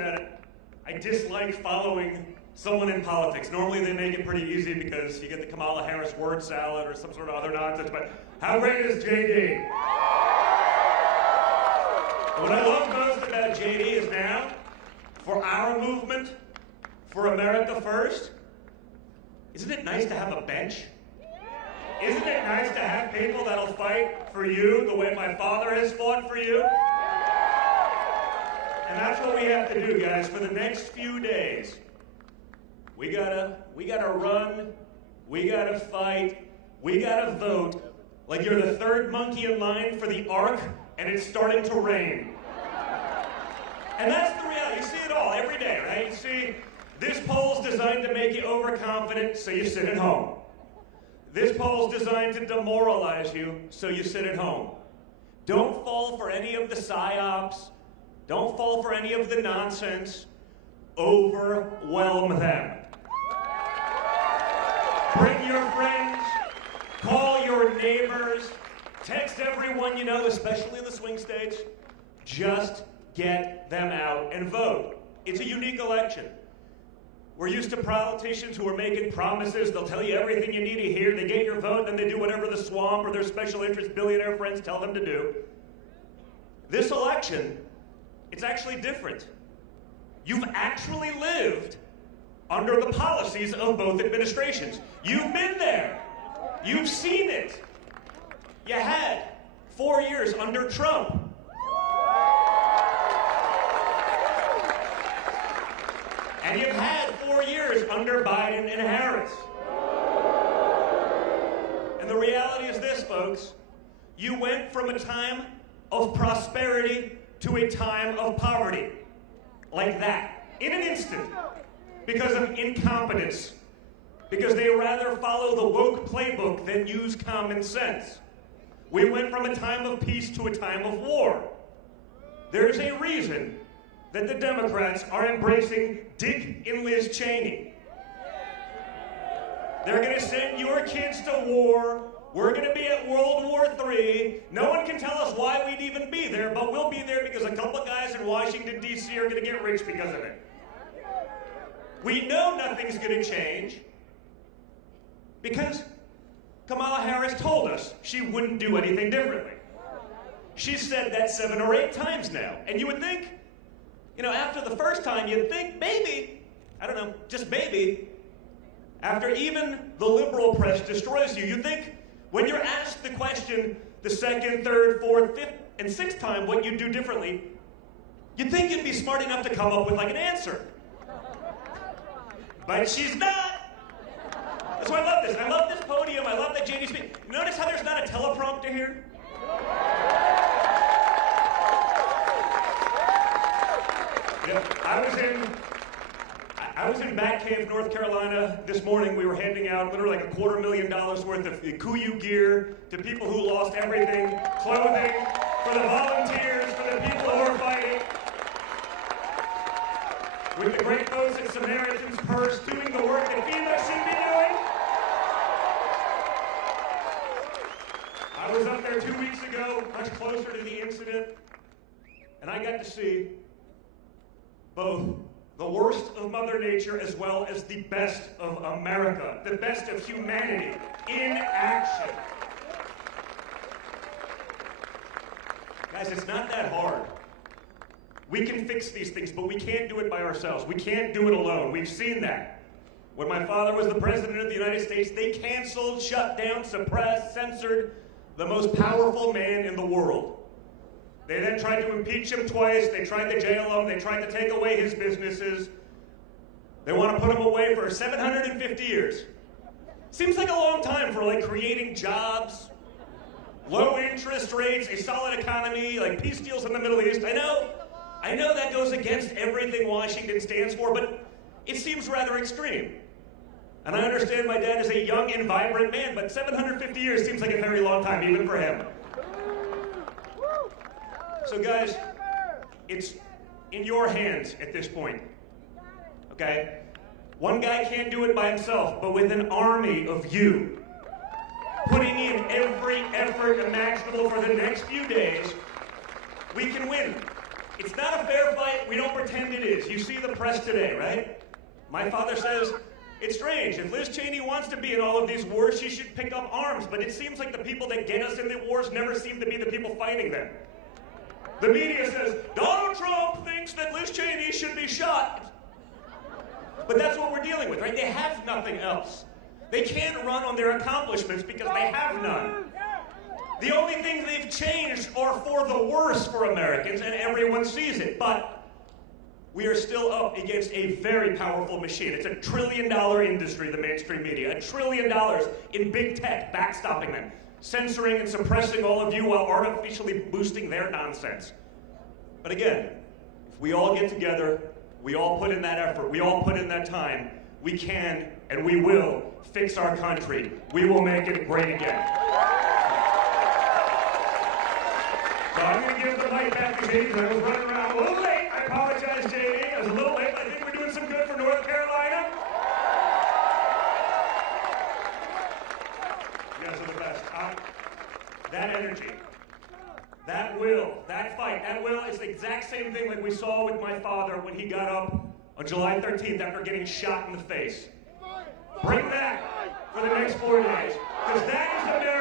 often that I dislike following someone in politics. Normally they make it pretty easy because you get the Kamala Harris word salad or some sort of other nonsense, but how great is JD? What I love most about JD is now, for our movement, for America First, isn't it nice to have a bench? Isn't it nice to have people that'll fight for you the way my father has fought for you? And that's what we have to do, guys, for the next few days. We gotta run, we gotta fight, we gotta vote like you're the third monkey in line for the Ark and it's starting to rain. And that's the reality. You see it all every day, right? You see, this poll's designed to make you overconfident, so you sit at home. This poll's designed to demoralize you, so you sit at home. Don't fall for any of the psyops. Don't fall for any of the nonsense. Overwhelm them. Bring your friends. Call your neighbors. Text everyone you know, especially in the swing states. Just get them out and vote. It's a unique election. We're used to politicians who are making promises. They'll tell you everything you need to hear. They get your vote, then they do whatever the swamp or their special interest billionaire friends tell them to do. This election, it's actually different. You've actually lived under the policies of both administrations. You've been there. You've seen it. You had 4 years under Trump. And you've had 4 years under Biden and Harris. And the reality is this, folks. You went from a time of prosperity to a time of poverty. Like that. In an instant. Because of incompetence. Because they rather follow the woke playbook than use common sense. We went from a time of peace to a time of war. There's a reason that the Democrats are embracing Dick and Liz Cheney. They're going to send your kids to war. We're going to be at World War III. No one can tell us why we'd even be there, but we'll be there because a couple of guys in Washington, D.C. are going to get rich because of it. We know nothing's going to change because Kamala Harris told us she wouldn't do anything differently. She's said that 7 or 8 times now. And you would think, you know, after the first time, you'd think maybe, I don't know, just maybe, after even the liberal press destroys you, you'd think when you're asked the question the 2nd, 3rd, 4th, 5th, and 6th time what you'd do differently, you'd think you'd be smart enough to come up with like an answer. But she's not. That's why I love this. I love this podium. I love that JD speaks. Notice how there's not a teleprompter here? Yeah, I was in Batcave, North Carolina this morning. We were handing out literally like $250,000 worth of Kuyu gear to people who lost everything, clothing, for the volunteers, for the people who are fighting. With the great folks at Samaritan's Purse doing the work that FEMA should be doing. I was up there 2 weeks ago, much closer to the incident, and I got to see both the worst of Mother Nature as well as the best of America, the best of humanity in action. Guys, it's not that hard. We can fix these things, but we can't do it by ourselves. We can't do it alone. We've seen that. When my father was the president of the United States, they canceled, shut down, suppressed, censored the most powerful man in the world. They then tried to impeach him twice. They tried to jail him. They tried to take away his businesses. They want to put him away for 750 years. Seems like a long time for like creating jobs, low interest rates, a solid economy, like peace deals in the Middle East. I know that goes against everything Washington stands for, but it seems rather extreme. And I understand my dad is a young and vibrant man, but 750 years seems like a very long time, even for him. So guys, it's in your hands at this point, okay? One guy can't do it by himself, but with an army of you, putting in every effort imaginable for the next few days, we can win. It's not a fair fight. We don't pretend it is. You see the press today, right? My father says, it's strange. If Liz Cheney wants to be in all of these wars, she should pick up arms. But it seems like the people that get us in the wars never seem to be the people fighting them. The media says, Donald Trump thinks that Liz Cheney should be shot. But that's what we're dealing with, right? They have nothing else. They can't run on their accomplishments because they have none. The only things they've changed are for the worse for Americans, and everyone sees it. But we are still up against a very powerful machine. It's $1 trillion industry, the mainstream media. $1 trillion in big tech, backstopping them, censoring and suppressing all of you while artificially boosting their nonsense. But again, if we all get together, we all put in that effort, we all put in that time, we can and we will fix our country. We will make it great again. So I'm going to give the mic back to J.D. I was running around a little late. I apologize, J.D. I was a little late, but I think we're doing some good for North Carolina. You guys are the best. That energy, that will, that fight, that will is the exact same thing like we saw with my father when he got up on July 13th after getting shot in the face. Bring that for the next 4 days, because that is America.